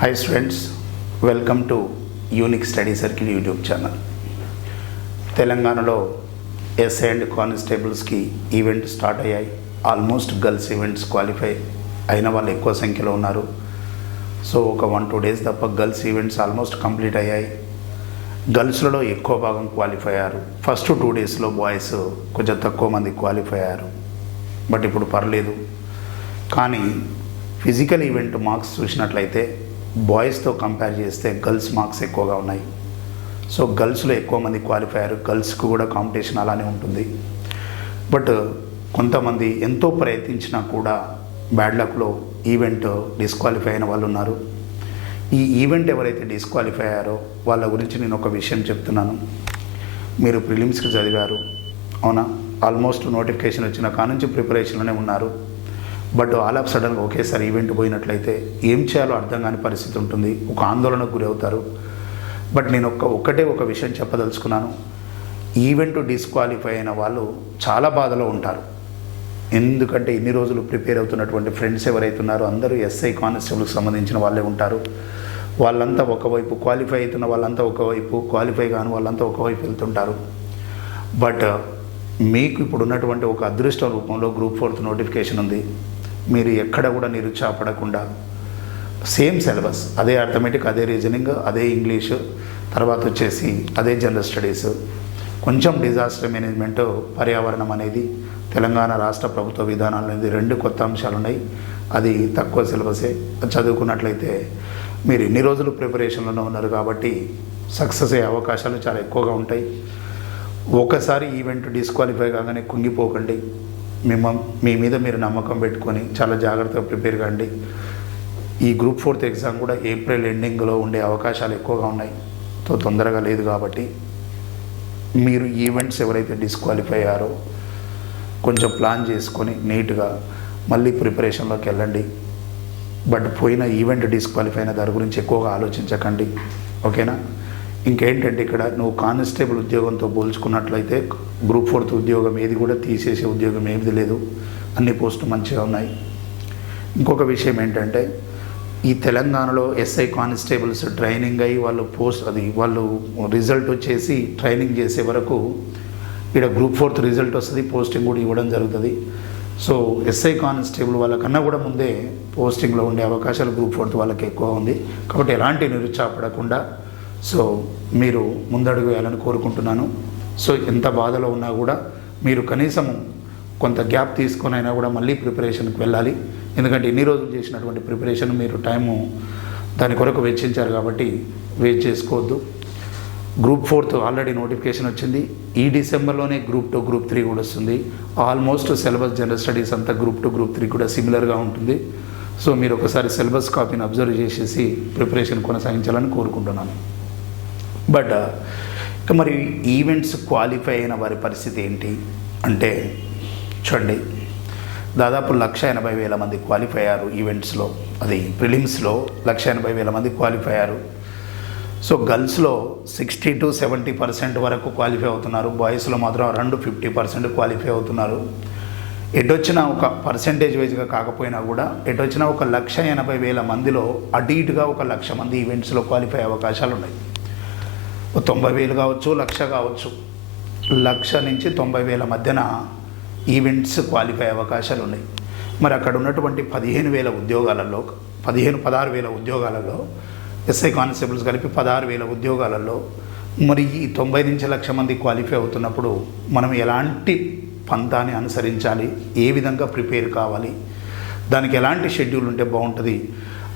Hi students, welcome to Unique Study Circle YouTube channel. తెలంగాణలో SI and కానిస్టేబుల్స్కి event start అయ్యాయి. Almost girls events qualify అయిన వాళ్ళు ఎక్కువ సంఖ్యలో ఉన్నారు. సో ఒక 1-2 డేస్ తప్ప గర్ల్స్ ఈవెంట్స్ ఆల్మోస్ట్ కంప్లీట్ అయ్యాయి. గర్ల్స్లలో ఎక్కువ భాగం క్వాలిఫై అయ్యారు. ఫస్ట్ 2 డేస్లో బాయ్స్ కొంచెం తక్కువ మంది క్వాలిఫై అయ్యారు. బట్ ఇప్పుడు పర్లేదు. కానీ ఫిజికల్ ఈవెంట్ మార్క్స్ చూసినట్లయితే బాయ్స్తో కంపేర్ చేస్తే గర్ల్స్ మార్క్స్ ఎక్కువగా ఉన్నాయి. సో గర్ల్స్లో ఎక్కువ మంది క్వాలిఫై అయ్యారు. గర్ల్స్కి కూడా కాంపిటీషన్ అలానే ఉంటుంది. బట్ కొంతమంది ఎంతో ప్రయత్నించినా కూడా బ్యాడ్ లక్లో ఈవెంట్ డిస్క్వాలిఫై అయిన వాళ్ళు ఉన్నారు. ఈ ఈవెంట్ ఎవరైతే డిస్క్వాలిఫై అయ్యారో వాళ్ళ గురించి నేను ఒక విషయం చెప్తున్నాను. మీరు ప్రిలిమ్స్కి చదివారు, అవునా? ఆల్మోస్ట్ నోటిఫికేషన్ వచ్చిన కానుంచి ప్రిపరేషన్లోనే ఉన్నారు. బట్ ఆల్ ఆఫ్ సడన్గా ఒకేసారి ఈవెంట్ పోయినట్లయితే ఏం చేయాలో అర్థం కాని పరిస్థితి ఉంటుంది. ఒక ఆందోళనకు గురి అవుతారు. బట్ నేను ఒక్కటే ఒక విషయం చెప్పదలుచుకున్నాను. ఈవెంట్ డిస్క్వాలిఫై అయిన వాళ్ళు చాలా బాధలో ఉంటారు. ఎందుకంటే ఇన్ని రోజులు ప్రిపేర్ అవుతున్నటువంటి ఫ్రెండ్స్ ఎవరైతే ఉన్నారో అందరూ ఎస్ఐ కానిస్టేబుల్కి సంబంధించిన వాళ్ళే ఉంటారు. వాళ్ళంతా ఒకవైపు క్వాలిఫై అవుతున్న వాళ్ళంతా ఒకవైపు, క్వాలిఫై కాని వాళ్ళంతా ఒకవైపు వెళ్తుంటారు. బట్ మీకు ఇప్పుడు ఉన్నటువంటి ఒక అదృష్టం రూపంలో గ్రూప్ 4 నోటిఫికేషన్ ఉంది. మీరు ఎక్కడ కూడా నిరుత్సాహపడకుండా సేమ్ సిలబస్, అదే అర్థమెటిక్, అదే రీజనింగ్, అదే ఇంగ్లీషు, తర్వాత వచ్చేసి అదే జనరల్ స్టడీస్, కొంచెం డిజాస్టర్ మేనేజ్మెంట్, పర్యావరణం అనేది తెలంగాణ రాష్ట్ర ప్రభుత్వ విధానాలు అనేది 2 కొత్త అంశాలు ఉన్నాయి. అది తక్కువ సిలబసే. చదువుకున్నట్లయితే మీరు ఇన్ని రోజులు ప్రిపరేషన్లోనే ఉన్నారు కాబట్టి సక్సెస్ అయ్యే అవకాశాలు చాలా ఎక్కువగా ఉంటాయి. ఒకసారి ఈవెంట్ డిస్క్వాలిఫై కాగానే కుంగిపోకండి. మీ మీద మీరు నమ్మకం పెట్టుకొని చాలా జాగ్రత్తగా ప్రిపేర్ కాండి. ఈ గ్రూప్ 4 ఎగ్జామ్ కూడా ఏప్రిల్ ఎండింగ్లో ఉండే అవకాశాలు ఎక్కువగా ఉన్నాయి. తొందరగా లేదు కాబట్టి మీరు ఈవెంట్స్ ఎవరైతే డిస్క్వాలిఫై అయ్యారో కొంచెం ప్లాన్ చేసుకొని నీట్గా మళ్ళీ ప్రిపరేషన్లోకి వెళ్ళండి. బట్ పోయిన ఈవెంట్ డిస్క్వాలిఫై అయిన దాని గురించి ఎక్కువగా ఆలోచించకండి, ఓకేనా? ఇంకేంటంటే ఇక్కడ నువ్వు కానిస్టేబుల్ ఉద్యోగంతో పోల్చుకున్నట్లయితే గ్రూప్ 4 ఉద్యోగం ఏది కూడా తీసేసే ఉద్యోగం ఏది లేదు. అన్ని పోస్టులు మంచిగా ఉన్నాయి. ఇంకొక విషయం ఏంటంటే ఈ తెలంగాణలో ఎస్ఐ కానిస్టేబుల్స్ ట్రైనింగ్ అయ్యి వాళ్ళు రిజల్ట్ వచ్చేసి ట్రైనింగ్ చేసే వరకు ఇక్కడ గ్రూప్ 4 రిజల్ట్ వస్తుంది, పోస్టింగ్ కూడా ఇవ్వడం జరుగుతుంది. సో ఎస్ఐ కానిస్టేబుల్ వాళ్ళకన్నా కూడా ముందే పోస్టింగ్లో ఉండే అవకాశాలు గ్రూప్ 4 వాళ్ళకి ఎక్కువ ఉంది. కాబట్టి ఎలాంటి నిరుత్సాహపడకుండా సో మీరు ముందడుగు వేయాలని కోరుకుంటున్నాను. సో ఎంత బాధలో ఉన్నా కూడా మీరు కనీసం కొంత గ్యాప్ తీసుకొని అయినా కూడా మళ్ళీ ప్రిపరేషన్కి వెళ్ళాలి. ఎందుకంటే ఇన్ని రోజులు చేసినటువంటి ప్రిపరేషన్ మీరు టైము దాని కొరకు వెచ్చించారు కాబట్టి వేస్ట్ చేసుకోవద్దు. గ్రూప్ 4 ఆల్రెడీ నోటిఫికేషన్ వచ్చింది. ఈ డిసెంబర్లోనే గ్రూప్ 2, గ్రూప్ 3 కూడా వస్తుంది. ఆల్మోస్ట్ సిలబస్ జనరల్ స్టడీస్ అంతా గ్రూప్ 2, గ్రూప్ 3 కూడా సిమిలర్గా ఉంటుంది. సో మీరు ఒకసారి సిలబస్ కాపీని అబ్జర్వ్ చేసేసి ప్రిపరేషన్ కొనసాగించాలని కోరుకుంటున్నాను. బట్ ఇక మరి ఈవెంట్స్ క్వాలిఫై అయిన వారి పరిస్థితి ఏంటి అంటే చూడండి, దాదాపు 1,80,000 మంది క్వాలిఫై అయ్యారు ఈవెంట్స్లో. అది ప్రిలిమ్స్లో 1,80,000 మంది క్వాలిఫై అయ్యారు. సో గర్ల్స్లో 60-70% వరకు క్వాలిఫై అవుతున్నారు. బాయ్స్లో మాత్రం అరౌండ్ 50% క్వాలిఫై అవుతున్నారు. ఎటొచ్చినా ఒక పర్సంటేజ్ వైజ్గా కాకపోయినా కూడా ఎటొచ్చినా ఒక 1,80,000 మందిలో అటు ఇటుగా ఒక 1,00,000 మంది ఈవెంట్స్లో క్వాలిఫై అయ్యే అవకాశాలు ఉన్నాయి. 90,000 కావచ్చు, 1,00,000 కావచ్చు. 1,00,000 నుంచి 90,000 మధ్యన ఈవెంట్స్ క్వాలిఫై అయ్యే అవకాశాలు ఉన్నాయి. మరి అక్కడ ఉన్నటువంటి 15,000 ఉద్యోగాలలో 16,000 ఉద్యోగాలలో ఎస్ఐ కానిస్టేబుల్స్ కలిపి 16,000 ఉద్యోగాలలో మరి ఈ 90 నుంచి 1,00,000 మంది క్వాలిఫై అవుతున్నప్పుడు మనం ఎలాంటి పంతాన్ని అనుసరించాలి, ఏ విధంగా ప్రిపేర్ కావాలి, దానికి ఎలాంటి షెడ్యూల్ ఉంటే బాగుంటుంది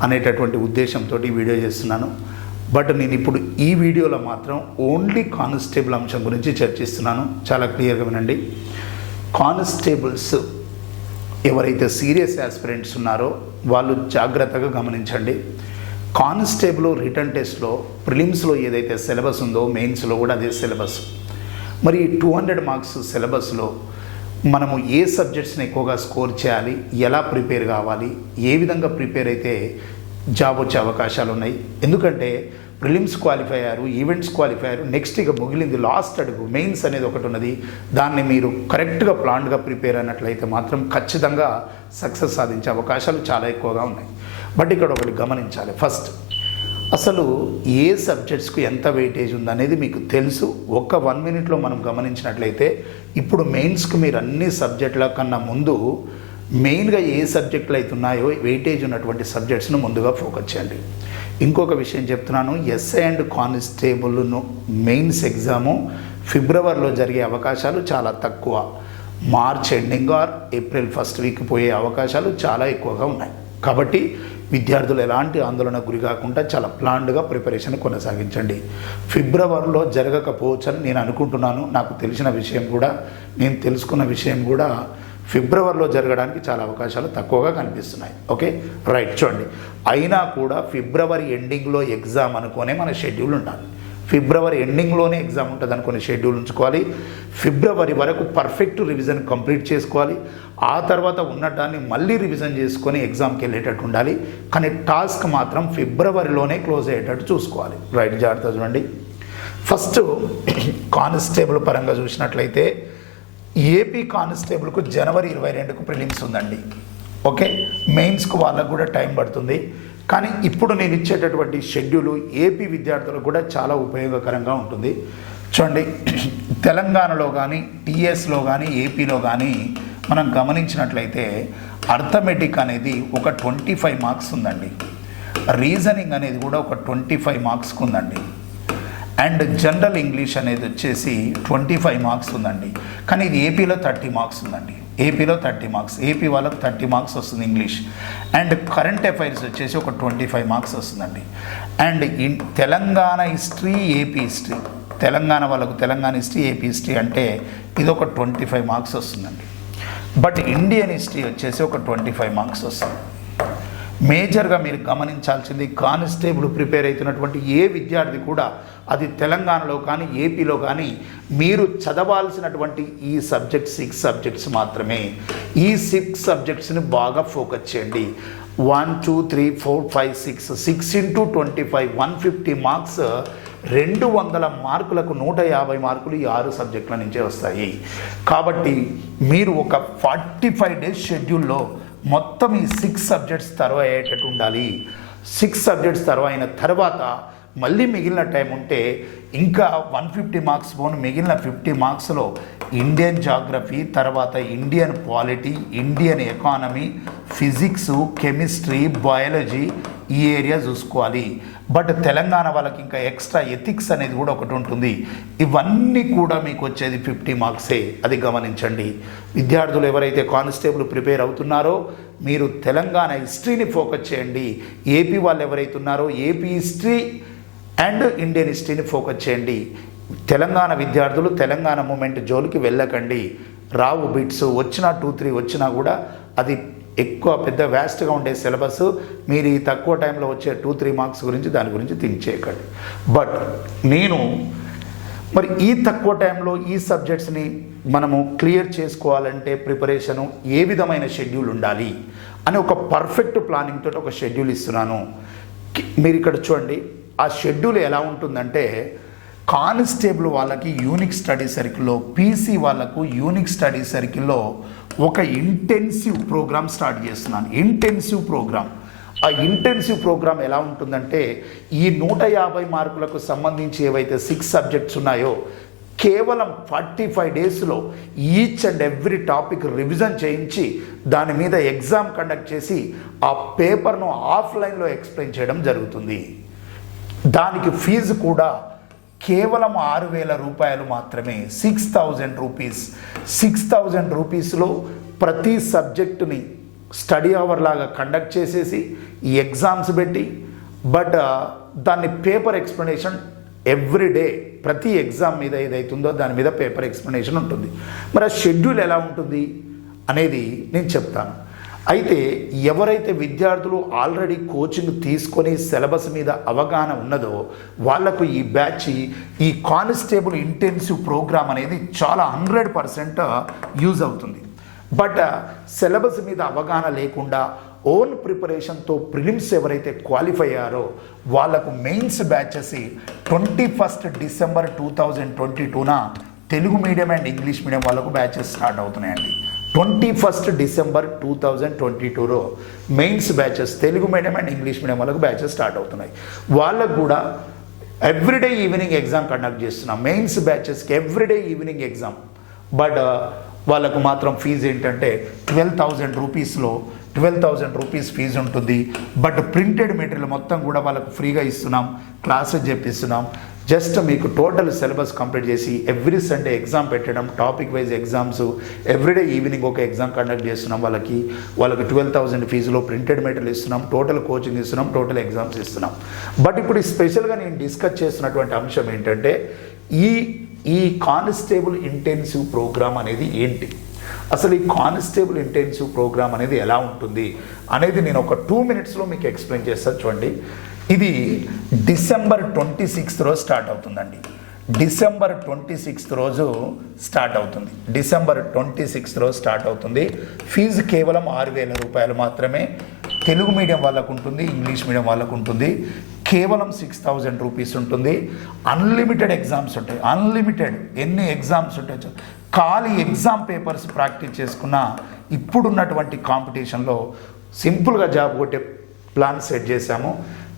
అనేటటువంటి ఉద్దేశంతో ఈ వీడియో చేస్తున్నాను. బట్ నేను ఇప్పుడు ఈ వీడియోలో మాత్రం ఓన్లీ కానిస్టేబుల్ అంశం గురించి చర్చిస్తున్నాను. చాలా క్లియర్గా వినండి. కానిస్టేబుల్స్ ఎవరైతే సీరియస్ యాస్పిరెంట్స్ ఉన్నారో వాళ్ళు జాగ్రత్తగా గమనించండి. కానిస్టేబుల్ రిటర్న్ టెస్ట్లో ప్రిలిమ్స్లో ఏదైతే సిలబస్ ఉందో మెయిన్స్లో కూడా అదే సిలబస్. మరి 200 మార్క్స్ సిలబస్లో మనము ఏ సబ్జెక్ట్స్ని ఎక్కువగా స్కోర్ చేయాలి, ఎలా ప్రిపేర్ కావాలి, ఏ విధంగా ప్రిపేర్ అయితే జాబ్ వచ్చే అవకాశాలు ఉన్నాయి. ఎందుకంటే ప్రిలిమ్స్ క్వాలిఫై అయ్యారు, ఈవెంట్స్ క్వాలిఫై అయ్యారు, నెక్స్ట్ ఇక మిగిలింది లాస్ట్ అడుగు మెయిన్స్ అనేది ఒకటి ఉన్నది. దాన్ని మీరు కరెక్ట్గా ప్లాన్గా ప్రిపేర్ అయినట్లయితే మాత్రం ఖచ్చితంగా సక్సెస్ సాధించే అవకాశాలు చాలా ఎక్కువగా ఉన్నాయి. బట్ ఇక్కడ ఒకటి గమనించాలి. ఫస్ట్ అసలు ఏ సబ్జెక్ట్స్కు ఎంత వెయిటేజ్ ఉందనేది మీకు తెలుసు. ఒక్క 1 మినిట్లో మనం గమనించినట్లయితే ఇప్పుడు మెయిన్స్కి మీరు అన్ని సబ్జెక్టుల కన్నా ముందు మెయిన్గా ఏ సబ్జెక్టులు అయితే ఉన్నాయో వెయిటేజ్ ఉన్నటువంటి సబ్జెక్ట్స్ను ముందుగా ఫోకస్ చేయండి. ఇంకొక విషయం చెప్తున్నాను, ఎస్ఐ అండ్ కానిస్టేబుల్ను మెయిన్స్ ఎగ్జాము ఫిబ్రవరిలో జరిగే అవకాశాలు చాలా తక్కువ. March ending or April first week పోయే అవకాశాలు చాలా ఎక్కువగా ఉన్నాయి. కాబట్టి విద్యార్థులు ఎలాంటి ఆందోళన గురి కాకుండా చాలా ప్లాన్డ్గా ప్రిపరేషన్ కొనసాగించండి. ఫిబ్రవరిలో జరగకపోవచ్చని నేను అనుకుంటున్నాను. నాకు తెలిసిన విషయం కూడా, నేను తెలుసుకున్న విషయం కూడా ఫిబ్రవరిలో జరగడానికి చాలా అవకాశాలు తక్కువగా కనిపిస్తున్నాయి. ఓకే రైట్, చూడండి. అయినా కూడా ఫిబ్రవరి ఎండింగ్లో ఎగ్జామ్ అనుకునే మన షెడ్యూల్ ఉండాలి. ఫిబ్రవరి ఎండింగ్లోనే ఎగ్జామ్ ఉంటుంది అనుకునే షెడ్యూల్ ఉంచుకోవాలి. ఫిబ్రవరి వరకు పర్ఫెక్ట్ రివిజన్ కంప్లీట్ చేసుకోవాలి. ఆ తర్వాత ఉన్నటాన్ని మళ్ళీ రివిజన్ చేసుకొని ఎగ్జామ్కి వెళ్ళేటట్టు ఉండాలి. కానీ టాస్క్ మాత్రం ఫిబ్రవరిలోనే క్లోజ్ అయ్యేటట్టు చూసుకోవాలి. రైట్, జాగ్రత్త చూడండి. ఫస్ట్ కానిస్టేబుల్ పరంగా చూసినట్లయితే ఏపీ కానిస్టేబుల్కు జనవరి 22కు ప్రిలిమ్స్ ఉందండి. ఓకే, మెయిన్స్కు వాళ్ళకు కూడా టైం పడుతుంది. కానీ ఇప్పుడు నేను ఇచ్చేటటువంటి షెడ్యూలు ఏపీ విద్యార్థులకు కూడా చాలా ఉపయోగకరంగా ఉంటుంది. చూడండి, తెలంగాణలో కానీ టీఎస్లో కానీ ఏపీలో కానీ మనం గమనించినట్లయితే అర్థమెటిక్ అనేది ఒక 25 మార్క్స్ ఉందండి. రీజనింగ్ అనేది కూడా ఒక 25 మార్క్స్కి ఉందండి. అండ్ జనరల్ ఇంగ్లీష్ అనేది వచ్చేసి 25 మార్క్స్ ఉందండి. కానీ ఇది ఏపీలో 30 మార్క్స్ ఉందండి. ఏపీలో 30 మార్క్స్, ఏపీ వాళ్ళకు 30 మార్క్స్ వస్తుంది ఇంగ్లీష్. అండ్ కరెంట్ అఫైర్స్ వచ్చేసి ఒక 25 మార్క్స్ వస్తుందండి. And Telangana history, AP history, Telangana వాళ్ళకు తెలంగాణ హిస్టరీ, ఏపీ హిస్టరీ అంటే ఇది ఒక 25 మార్క్స్ వస్తుందండి. బట్ ఇండియన్ హిస్టరీ వచ్చేసి ఒక 25 మార్క్స్ వస్తుంది. మేజర్గా మీరు గమనించాల్సింది, కానిస్టేబుల్ ప్రిపేర్ అవుతున్నటువంటి ఏ విద్యార్థి కూడా అది తెలంగాణలో కానీ ఏపీలో కానీ మీరు చదవాల్సినటువంటి ఈ సబ్జెక్ట్స్ 6 సబ్జెక్ట్స్ మాత్రమే. ఈ 6 సబ్జెక్ట్స్ని బాగా ఫోకస్ చేయండి. 1 2 3 4 5 6 6 × 25 150 మార్క్స్, 200 మార్కులకు 150 మార్కులు ఈ 6 సబ్జెక్టుల నుంచే వస్తాయి. కాబట్టి మీరు ఒక 45 డేస్ షెడ్యూల్లో మొత్తం ఈ 6 సబ్జెక్ట్స్ తర్వా అయ్యేటట్టు ఉండాలి. 6 సబ్జెక్ట్స్ తర్వా అయిన తర్వాత మళ్ళీ మిగిలిన టైం ఉంటే ఇంకా 150 మార్క్స్ పోను మిగిలిన 50 మార్క్స్లో ఇండియన్ జాగ్రఫీ, తర్వాత Indian polity, Indian economy, physics, chemistry, biology ఈ ఏరియా చూసుకోవాలి. బట్ తెలంగాణ వాళ్ళకి ఇంకా ఎక్స్ట్రా ఎథిక్స్ అనేది కూడా ఒకటి ఉంటుంది. ఇవన్నీ కూడా మీకు వచ్చేది 50 మార్క్సే, అది గమనించండి. విద్యార్థులు ఎవరైతే కానిస్టేబుల్ ప్రిపేర్ అవుతున్నారో మీరు తెలంగాణ హిస్టరీని ఫోకస్ చేయండి. ఏపీ వాళ్ళు ఎవరైతే ఉన్నారో ఏపీ హిస్టరీ అండ్ ఇండియన్ హిస్టరీని ఫోకస్ చేయండి. తెలంగాణ విద్యార్థులు తెలంగాణ మూమెంట్ జోలికి వెళ్ళకండి. రావు బిట్స్ వచ్చినా 2-3 వచ్చినా కూడా అది ఎక్కువ పెద్ద వ్యాస్ట్గా ఉండే సిలబస్. మీరు ఈ తక్కువ టైంలో వచ్చే 2-3 మార్క్స్ గురించి దాని గురించి థింక్ చేయకండి. బట్ నేను మరి ఈ తక్కువ టైంలో ఈ సబ్జెక్ట్స్ని మనము క్లియర్ చేసుకోవాలంటే ప్రిపరేషను ఏ విధమైన షెడ్యూల్ ఉండాలి అని ఒక పర్ఫెక్ట్ ప్లానింగ్ తోటి ఒక షెడ్యూల్ ఇస్తున్నాను. మీరు ఇక్కడ చూడండి, ఆ షెడ్యూల్ ఎలా ఉంటుందంటే కానిస్టేబుల్ వాళ్ళకి యూనిక్ స్టడీ సర్కిల్లో, పీసీ వాళ్ళకు యూనిక్ స్టడీ సర్కిల్లో ఒక ఇంటెన్సివ్ ప్రోగ్రామ్ స్టార్ట్ చేస్తున్నాను. Intensive programme. ఆ ఇంటెన్సివ్ ప్రోగ్రామ్ ఎలా ఉంటుందంటే ఈ 150 మార్కులకు సంబంధించి ఏవైతే 6 సబ్జెక్ట్స్ ఉన్నాయో కేవలం 45 డేస్లో each and every topic revision చేయించి దాని మీద ఎగ్జామ్ కండక్ట్ చేసి ఆ పేపర్ను ఆఫ్లైన్లో ఎక్స్ప్లెయిన్ చేయడం జరుగుతుంది. దానికి ఫీజు కూడా కేవలం 6,000 రూపాయలు మాత్రమే. 6,000 రూపీస్. 6,000 రూపీస్లో ప్రతి సబ్జెక్టుని స్టడీ అవర్ లాగా కండక్ట్ చేసేసి ఈ ఎగ్జామ్స్ పెట్టి బట్ దాన్ని పేపర్ ఎక్స్ప్లెనేషన్ ఎవ్రీడే, ప్రతి ఎగ్జామ్ మీద ఏదైతుందో దాని మీద పేపర్ ఎక్స్ప్లెనేషన్ ఉంటుంది. మరి ఆ షెడ్యూల్ ఎలా ఉంటుంది అనేది నేను చెప్తాను. అయితే ఎవరైతే విద్యార్థులు ఆల్రెడీ కోచింగ్ తీసుకొని సిలబస్ మీద అవగాహన ఉన్నదో వాళ్లకు ఈ బ్యాచ్, ఈ కానిస్టేబుల్ ఇంటెన్సివ్ ప్రోగ్రామ్ అనేది చాలా 100% యూజ్ అవుతుంది. బట్ సిలబస్ మీద అవగాహన లేకుండా ఓన్ ప్రిపరేషన్తో ప్రిలిమ్స్ ఎవరైతే క్వాలిఫై అయ్యారో వాళ్లకు మెయిన్స్ బ్యాచెస్ 21 డిసెంబర్ 2022న Telugu medium and English medium వాళ్ళకు బ్యాచెస్ స్టార్ట్ అవుతున్నాయండి. 21 డిసెంబర్ 2022లో mains batches Telugu medium and English medium వాళ్ళకు బ్యాచెస్ స్టార్ట్ అవుతున్నాయి. వాళ్ళకు కూడా ఎవ్రీడే ఈవినింగ్ ఎగ్జామ్ కండక్ట్ చేస్తున్నాం. మెయిన్స్ బ్యాచెస్కి ఎవ్రీడే ఈవినింగ్ ఎగ్జామ్. బట్ వాళ్ళకు మాత్రం ఫీజు ఏంటంటే 12,000 రూపీస్లో 12,000 రూపీస్ ఫీజు ఉంటుంది. బట్ ప్రింటెడ్ మెటీరియల్ మొత్తం కూడా వాళ్ళకు ఫ్రీగా ఇస్తున్నాం, క్లాసెస్ చెప్పిస్తున్నాం. జస్ట్ మీకు టోటల్ సిలబస్ కంప్లీట్ చేసి ఎవ్రీ సండే ఎగ్జామ్ పెట్టడం, topic wise exams, everyday evening ఒక ఎగ్జామ్ కండక్ట్ చేస్తున్నాం. వాళ్ళకి 12,000 ఫీజులో ప్రింటెడ్ మెటీరియల్ ఇస్తున్నాం, టోటల్ కోచింగ్ ఇస్తున్నాం, టోటల్ ఎగ్జామ్స్ ఇస్తున్నాం. బట్ ఇప్పుడు స్పెషల్గా నేను డిస్కస్ చేస్తున్నటువంటి అంశం ఏంటంటే ఈ కానిస్టేబుల్ ఇంటెన్సివ్ ప్రోగ్రామ్ అనేది ఏంటి, అసలు ఈ కానిస్టేబుల్ ఇంటెన్సివ్ ప్రోగ్రామ్ అనేది ఎలా ఉంటుంది అనేది నేను ఒక 2 minutesలో మీకు ఎక్స్ప్లెయిన్ చేస్తాను. చూడండి, ఇది డిసెంబర్ 26th రోజు స్టార్ట్ అవుతుందండి. డిసెంబర్ 26th రోజు స్టార్ట్ అవుతుంది. డిసెంబర్ 26th రోజు స్టార్ట్ అవుతుంది. ఫీజు కేవలం 6,000 రూపాయలు మాత్రమే. తెలుగు మీడియం వాళ్ళకు ఉంటుంది, ఇంగ్లీష్ మీడియం వాళ్ళకు ఉంటుంది. కేవలం 6,000 రూపీస్ ఉంటుంది. అన్లిమిటెడ్ ఎగ్జామ్స్ ఉంటాయి. అన్లిమిటెడ్ ఎన్ని ఎగ్జామ్స్ ఉంటాయో, ఖాళీ ఎగ్జామ్ పేపర్స్ ప్రాక్టీస్ చేసుకున్న ఇప్పుడున్నటువంటి కాంపిటీషన్లో సింపుల్గా జాబ్ కొట్టే ప్లాన్ సెట్ చేశాము.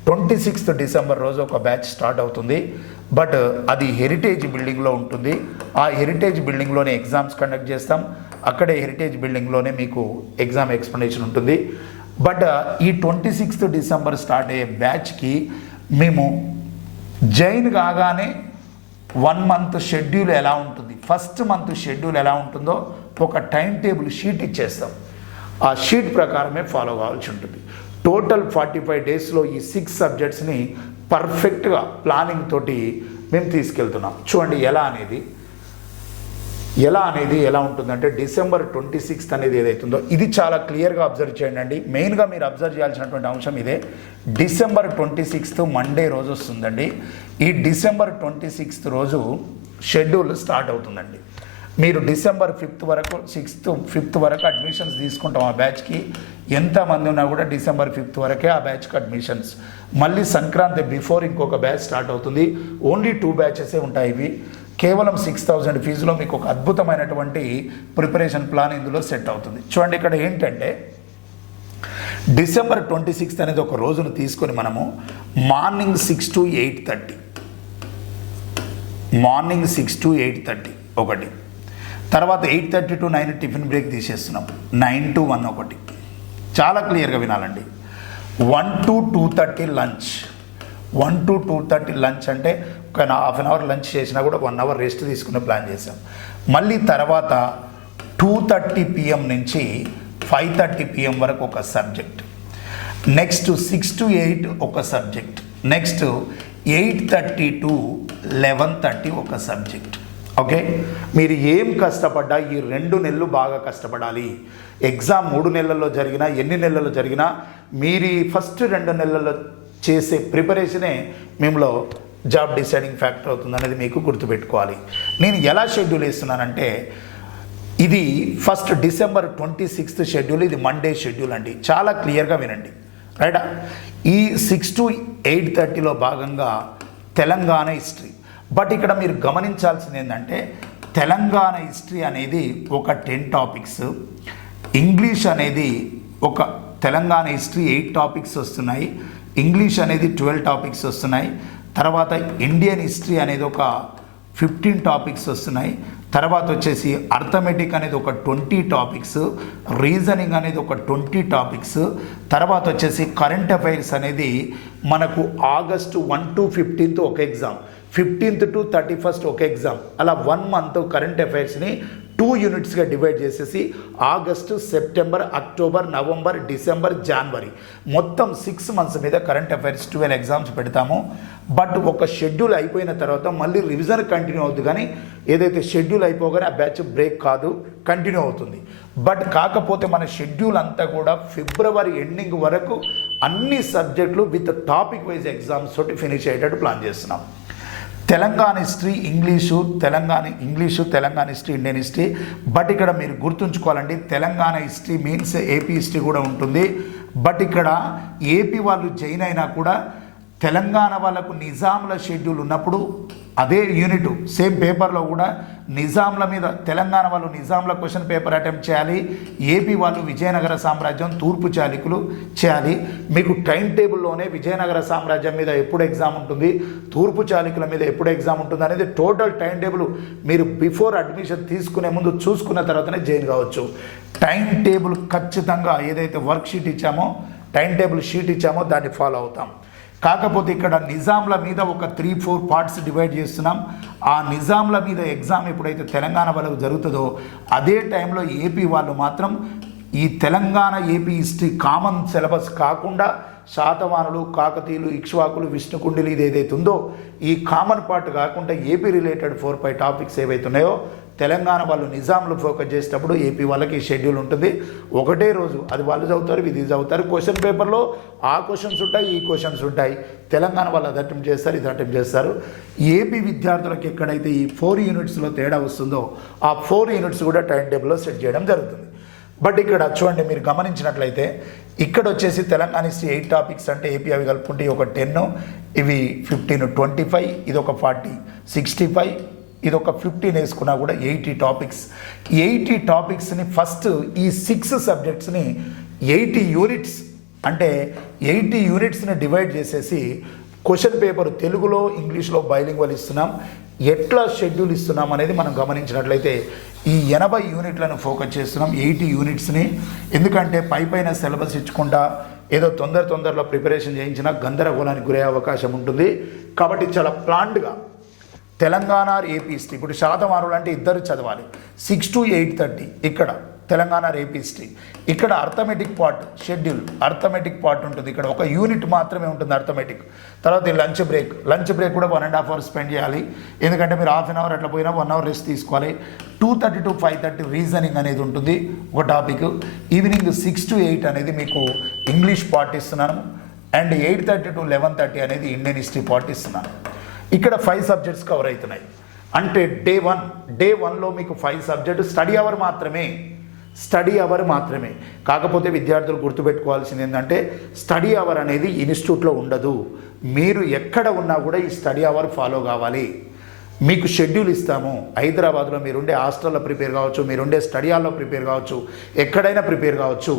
26th డిసెంబర్ రోజు ఒక బ్యాచ్ స్టార్ట్ అవుతుంది. బట్ అది హెరిటేజ్ బిల్డింగ్లో ఉంటుంది. ఆ హెరిటేజ్ బిల్డింగ్లోనే ఎగ్జామ్స్ కండక్ట్ చేస్తాం. అక్కడే హెరిటేజ్ బిల్డింగ్లోనే మీకు ఎగ్జామ్ ఎక్స్ప్లెనేషన్ ఉంటుంది. బట్ ఈ 26th డిసెంబర్ స్టార్ట్ అయ్యే బ్యాచ్కి మేము జాయిన్ కాగానే 1 month షెడ్యూల్ ఎలా ఉంటుంది, ఫస్ట్ మంత్ షెడ్యూల్ ఎలా ఉంటుందో ఒక టైం టేబుల్ షీట్ ఇచ్చేస్తాం. ఆ షీట్ ప్రకారమే ఫాలో కావాల్సి ఉంటుంది. టోటల్ 45 daysలో ఈ 6 సబ్జెక్ట్స్ని పర్ఫెక్ట్గా ప్లానింగ్ తోటి మేము తీసుకెళ్తున్నాం. చూడండి ఎలా ఉంటుందంటే డిసెంబర్ 26th అనేది ఏదైతుందో ఇది చాలా క్లియర్గా అబ్జర్వ్ చేయండి. మెయిన్గా మీరు అబ్జర్వ్ చేయాల్సినటువంటి అంశం ఇదే. డిసెంబర్ 26th మండే రోజు వస్తుందండి. ఈ డిసెంబర్ 26th రోజు షెడ్యూల్ స్టార్ట్ అవుతుందండి. మీరు డిసెంబర్ 5th వరకు అడ్మిషన్స్ తీసుకుంటాం. ఆ బ్యాచ్కి ఎంతమంది ఉన్నా కూడా డిసెంబర్ 5th వరకే ఆ బ్యాచ్కి అడ్మిషన్స్. మళ్ళీ సంక్రాంతి బిఫోర్ ఇంకొక బ్యాచ్ స్టార్ట్ అవుతుంది. ఓన్లీ 2 batches ఉంటాయి. ఇవి కేవలం 6,000 ఫీజులో మీకు ఒక అద్భుతమైనటువంటి ప్రిపరేషన్ ప్లాన్ ఇందులో సెట్ అవుతుంది. చూడండి, ఇక్కడ ఏంటంటే డిసెంబర్ 26th అనేది ఒక రోజును తీసుకొని మనము మార్నింగ్ 6 to 8:30 ఒకటి, తర్వాత 8:30 to 9 టిఫిన్ బ్రేక్ తీసేస్తున్నాం. 9 to 1 ఒకటి. చాలా క్లియర్గా వినాలండి. 1 to 2:30 లంచ్. 1 to 2:30 లంచ్ అంటే ఒక ½ an hour లంచ్ చేసినా కూడా 1 hour రెస్ట్ తీసుకునే ప్లాన్ చేసాం. మళ్ళీ తర్వాత 2:30 PM నుంచి 5:30 PM వరకు ఒక సబ్జెక్ట్. నెక్స్ట్ 6 to 8 ఒక సబ్జెక్ట్. నెక్స్ట్ 8:30 to 11:30 ఒక సబ్జెక్ట్. ఓకే, మీరు ఏం కష్టపడ్డా ఈ 2 నెలలు బాగా కష్టపడాలి. ఎగ్జామ్ 3 నెలల్లో జరిగినా, ఎన్ని నెలల్లో జరిగినా మీరు ఈ ఫస్ట్ 2 నెలల్లో చేసే ప్రిపరేషనే మేములో జాబ్ డిసైడింగ్ ఫ్యాక్టర్ అవుతుంది అనేది మీకు గుర్తుపెట్టుకోవాలి. నేను ఎలా షెడ్యూల్ ఇస్తున్నానంటే ఇది ఫస్ట్ డిసెంబర్ 26th షెడ్యూల్. ఇది మండే షెడ్యూల్ అండి. చాలా క్లియర్గా వినండి, రైటా. ఈ 6 to 8:30లో భాగంగా తెలంగాణ హిస్టరీ. బట్ ఇక్కడ మీరు గమనించాల్సింది ఏంటంటే తెలంగాణ హిస్టరీ అనేది ఒక 10 topics, ఇంగ్లీష్ అనేది ఒక తెలంగాణ హిస్టరీ 8 topics వస్తున్నాయి, ఇంగ్లీష్ అనేది 12 topics వస్తున్నాయి. తర్వాత ఇండియన్ హిస్టరీ అనేది ఒక 15 topics వస్తున్నాయి. తర్వాత వచ్చేసి అర్థమెటిక్ అనేది ఒక 20 topics, రీజనింగ్ అనేది ఒక 20 topics. తర్వాత వచ్చేసి కరెంట్ అఫైర్స్ అనేది మనకు ఆగస్టు 1 to 15th ఒక ఎగ్జామ్, 15th to 31st ఒక ఎగ్జామ్. అలా 1 month కరెంట్ అఫైర్స్ని 2 unitsగా డివైడ్ చేసేసి August, September, October, November, December, జనవరి మొత్తం 6 months మీద కరెంట్ అఫైర్స్ 12 ఎగ్జామ్స్ పెడతాము. బట్ ఒక షెడ్యూల్ అయిపోయిన తర్వాత మళ్ళీ రివిజన్ కంటిన్యూ అవుతుంది. కానీ ఏదైతే షెడ్యూల్ అయిపోగానే ఆ బ్యాచ్ బ్రేక్ కాదు, కంటిన్యూ అవుతుంది. బట్ కాకపోతే మన షెడ్యూల్ అంతా కూడా ఫిబ్రవరి ఎండింగ్ వరకు అన్ని సబ్జెక్టులు విత్ టాపిక్ వైజ్ ఎగ్జామ్స్ తోటి ఫినిష్ అయ్యేటట్టు ప్లాన్ చేస్తున్నాం. Telangana history English, Telangana history, Indian history. But ఇక్కడ మీరు గుర్తుంచుకోవాలండి, Telangana history means AP history కూడా ఉంటుంది. బట్ ఇక్కడ ఏపీ వాళ్ళు జాయిన్ అయినా కూడా తెలంగాణ వాళ్ళకు నిజాంల షెడ్యూల్ ఉన్నప్పుడు అదే యూనిట్ సేమ్ పేపర్లో కూడా నిజాంల మీద తెలంగాణ వాళ్ళు నిజాంల క్వశ్చన్ పేపర్ అటెంప్ట్ చేయాలి, ఏపీ వాళ్ళు విజయనగర సామ్రాజ్యం తూర్పు చాళుక్యులు చేయాలి. మీకు టైం టేబుల్లోనే విజయనగర సామ్రాజ్యం మీద ఎప్పుడు ఎగ్జామ్ ఉంటుంది, తూర్పు చాళుక్యుల మీద ఎప్పుడు ఎగ్జామ్ ఉంటుంది అనేది టోటల్ టైం టేబుల్ మీరు బిఫోర్ అడ్మిషన్ తీసుకునే ముందు చూసుకున్న తర్వాతనే జాయిన్ కావచ్చు. టైం టేబుల్ ఖచ్చితంగా ఏదైతే వర్క్ షీట్ ఇచ్చామో టైం టేబుల్ షీట్ ఇచ్చామో దాన్ని ఫాలో అవుతాం. కాకపోతే ఇక్కడ నిజాంల మీద ఒక 3-4 పార్ట్స్ డివైడ్ చేస్తున్నాం. ఆ నిజాంల మీద ఎగ్జామ్ ఎప్పుడైతే తెలంగాణ వాళ్ళకు జరుగుతుందో అదే టైంలో ఏపీ వాళ్ళు మాత్రం ఈ Telangana AP history common syllabus కాకుండా శాతవాహనులు, కాకతీయులు, ఇక్ష్వాకులు, విష్ణుకుండిలు ఇది ఏదైతే ఉందో ఈ కామన్ పార్ట్ కాకుండా ఏపీ రిలేటెడ్ 4-5 టాపిక్స్ ఏవైతే ఉన్నాయో తెలంగాణ వాళ్ళు నిజాంలు ఫోకస్ చేసేటప్పుడు ఏపీ వాళ్ళకి షెడ్యూల్ ఉంటుంది. ఒకటే రోజు అది వాళ్ళు చదువుతారు, ఇది చదువుతారు. క్వశ్చన్ పేపర్లో ఆ క్వశ్చన్స్ ఉంటాయి, ఈ క్వశ్చన్స్ ఉంటాయి. తెలంగాణ వాళ్ళు అది అటెంప్ట్ చేస్తారు, ఇది అటెంప్ట్ చేస్తారు. ఏపీ విద్యార్థులకు ఎక్కడైతే ఈ 4 యూనిట్స్లో తేడా వస్తుందో ఆ 4 యూనిట్స్ కూడా టైం టేబుల్లో సెట్ చేయడం జరుగుతుంది. బట్ ఇక్కడ చూడండి మీరు గమనించినట్లయితే ఇక్కడ వచ్చేసి తెలంగాణ హిస్టరీ 8 టాపిక్స్ అంటే ఏపీ అవి కలుపుకుంటే ఒక 10, ఇవి 15, 25, ఇది ఒక 40, 65, ఇది ఒక 15 వేసుకున్నా కూడా 80 టాపిక్స్. 80 టాపిక్స్ని ఫస్ట్ ఈ 6 సబ్జెక్ట్స్ని 80 యూనిట్స్ అంటే 80 యూనిట్స్ని డివైడ్ చేసేసి క్వశ్చన్ పేపర్ తెలుగులో ఇంగ్లీష్లో బైలింగ్వల్ ఇస్తున్నాం. ఎట్లా షెడ్యూల్ ఇస్తున్నాం అనేది మనం గమనించినట్లయితే ఈ 80 యూనిట్లను ఫోకస్ చేస్తున్నాం, 80 యూనిట్స్ని. ఎందుకంటే పైన సిలబస్ ఇచ్చకుండా ఏదో తొందరలో ప్రిపరేషన్ చేయించినా గందరగోళానికి గురయ్యే అవకాశం ఉంటుంది. కాబట్టి చాలా ప్లాన్డ్గా తెలంగాణ ఏపీ హిస్టరీ ఇప్పుడు శాతవాహనులు అంటే ఇద్దరు చదవాలి 6 to 8:30 ఇక్కడ తెలంగాణ ఏపీ హిస్టరీ. ఇక్కడ arithmetic part schedule arithmetic part ఉంటుంది. ఇక్కడ ఒక యూనిట్ మాత్రమే ఉంటుంది అర్థమెటిక్. తర్వాత లంచ్ బ్రేక్ కూడా 1.5 hours స్పెండ్ చేయాలి. ఎందుకంటే మీరు హాఫ్ అన్ అవర్ అట్లా పోయినా 1 hour రెస్ట్ తీసుకోవాలి. 2:30 to 5:30 రీజనింగ్ అనేది ఉంటుంది ఒక టాపిక్. ఈవినింగ్ 6 to 8 అనేది మీకు ఇంగ్లీష్ పార్ట్ ఇస్తున్నాను. అండ్ 8:30 to 11:30 అనేది ఇండియన్ హిస్టరీ పార్ట్ ఇస్తున్నాను. ఇక్కడ 5 సబ్జెక్ట్స్ కవర్ అవుతున్నాయి. అంటే డే 1లో మీకు 5 సబ్జెక్టు స్టడీ అవర్ మాత్రమే. కాకపోతే విద్యార్థులు గుర్తుపెట్టుకోవాల్సింది ఏంటంటే స్టడీ అవర్ అనేది ఇన్స్టిట్యూట్లో ఉండదు. మీరు ఎక్కడ ఉన్నా కూడా ఈ స్టడీ అవర్ ఫాలో కావాలి. మీకు షెడ్యూల్ ఇస్తాము. హైదరాబాద్లో మీరుండే హాస్టల్లో ప్రిపేర్ కావచ్చు, మీరుండే స్టడీ హాల్లో ప్రిపేర్ కావచ్చు, ఎక్కడైనా ప్రిపేర్ కావచ్చు.